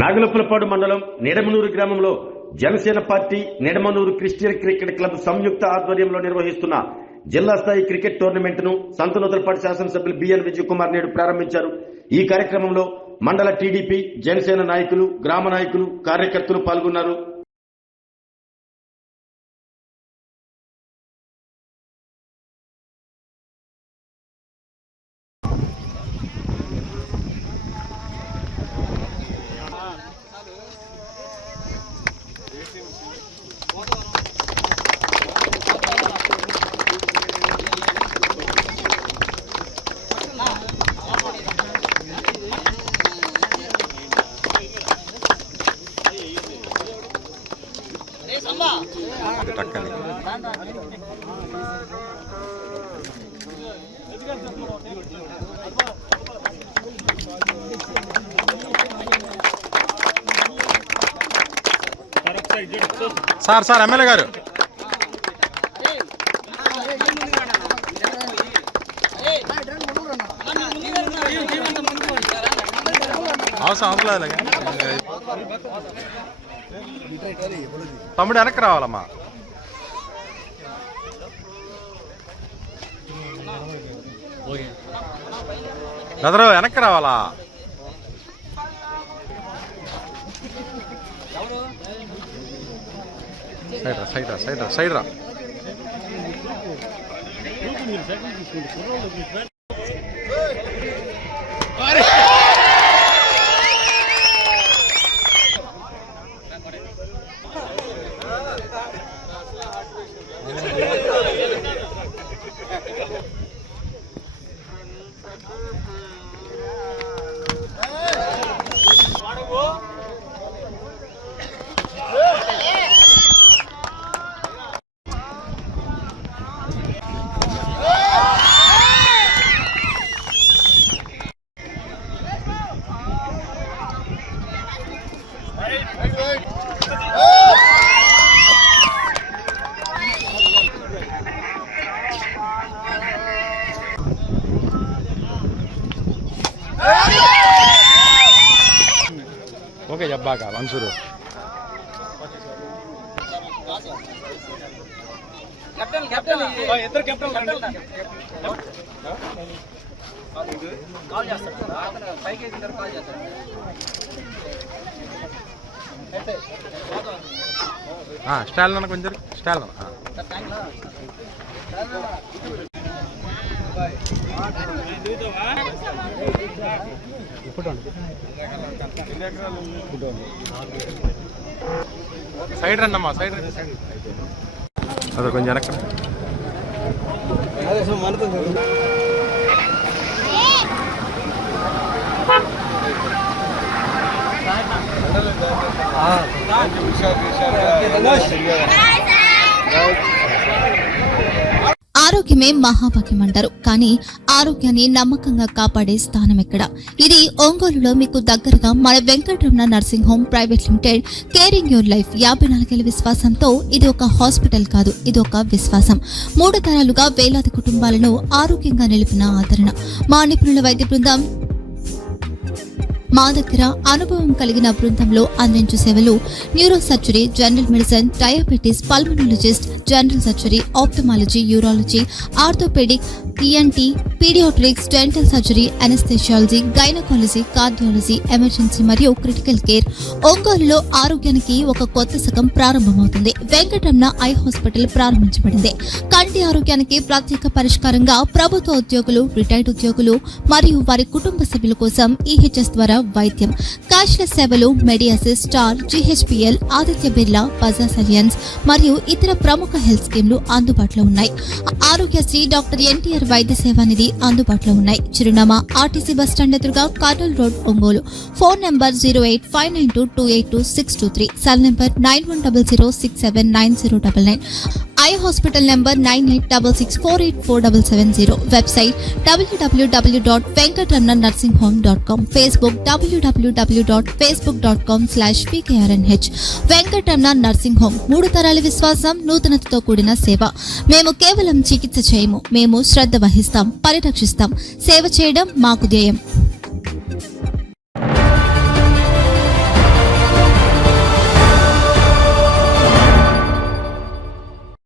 నాగలపులపాడు మండలం నిడమనూరు గ్రామంలో Janasena party Nidamanuru Christian cricket club సంయుక్త ఆధ్వర్యంలో నిర్వహిస్తున్న జిల్లా స్థాయి క్రికెట్ టోర్నమెంట్ ను సంతనూతలపాడు శాసనసభ్యులు బిఎన్ విజయ్ కుమార్ నేడు ప్రారంభించారు. ఈ కార్యక్రమంలో మండల టీడీపీ జనసేన నాయకులు, గ్రామ నాయకులు, కార్యకర్తలు పాల్గొన్నారు. సార్ ఎమ్మెల్యే గారు అవసరం తమ్ముడు వెనక్కి రావాలమ్మా. బ్రదరు వెనక్కి రావాలా? సైడ్ రా. ఓకే జబ్బాక మన్సూరు స్టాల్ అన్న కొంచెం స్టాల్ సైడ్ రండమ్మా, సైడ్ అదే కొంచెం వెనక. ఆరోగ్యమే మహాభాగ్యం అంటారు. కానీ ఆరోగ్యాన్ని నమ్మకంగా కాపాడే స్థానం ఎక్కడ? ఇది ఒంగోలులో మీకు దగ్గరగా మన Venkataramana nursing home private limited. Caring your life 54 విశ్వాసంతో ఇది ఒక హాస్పిటల్ కాదు, ఇది ఒక విశ్వాసం. 3 తరాలుగా వేలాది కుటుంబాలను ఆరోగ్యంగా నిలిపిన ఆదరణ. మా నిపుణుల వైద్య బృందం మా దగ్గర అనుభవం కలిగిన బృందంలో అందించే సేవలు neuro surgery, general medicine, diabetes, pulmonologist, general surgery, ophthalmology, urology, orthopedic, ENT, pediatrics, dental surgery, anesthesiology, gynaecology, cardiology, emergency మరియు క్రిటికల్ కేర్. ఒంగోలులో ఆరోగ్యానికి ఒక కొత్త శకం ప్రారంభమవుతుంది. వెంకటరమణ ఐ హాస్పిటల్ ప్రారంభించబడింది. కంటి ఆరోగ్యానికి ప్రత్యేక పరిష్కారంగా ప్రభుత్వ ఉద్యోగులు, రిటైర్డ్ ఉద్యోగులు మరియు వారి కుటుంబ సభ్యుల కోసం ఈహెచ్ఎస్ ద్వారా వైద్యం, క్యాష్లెస్ సేవలు, మెడియాసిస్, స్టార్, జీహెచ్పీఎల్, ఆదిత్య బిర్లా, బజాజ్ అలియన్స్ మరియు ఇతర ప్రముఖ హెల్త్ స్కీమ్లు అందుబాటులో ఉన్నాయి. ఆరోగ్యశ్రీ, డాక్టర్ ఎన్టీఆర్ వైద్య సేవా నిధి అందుబాటులో ఉన్నాయి. చిరునామా ఆర్టీసీ బస్టాండ్ ఎదురుగా, Kurnool road, Ongole. Phone number 08592282623, cell number 9100679099. Eye hospital number 9866484770. Website www.venkatramanarsinghome.com. Facebook www.facebook.com/pkrnh. Venkataramana nursing home, 3 తరాల విశ్వాసం, నూతనతతో కూడిన సేవ. మేము కేవలం చికిత్స చేయము, మేము శ్రద్ధ వహిస్తాం, పరిరక్షిస్తాం. సేవ చేయడం మాకు ధ్యేయం.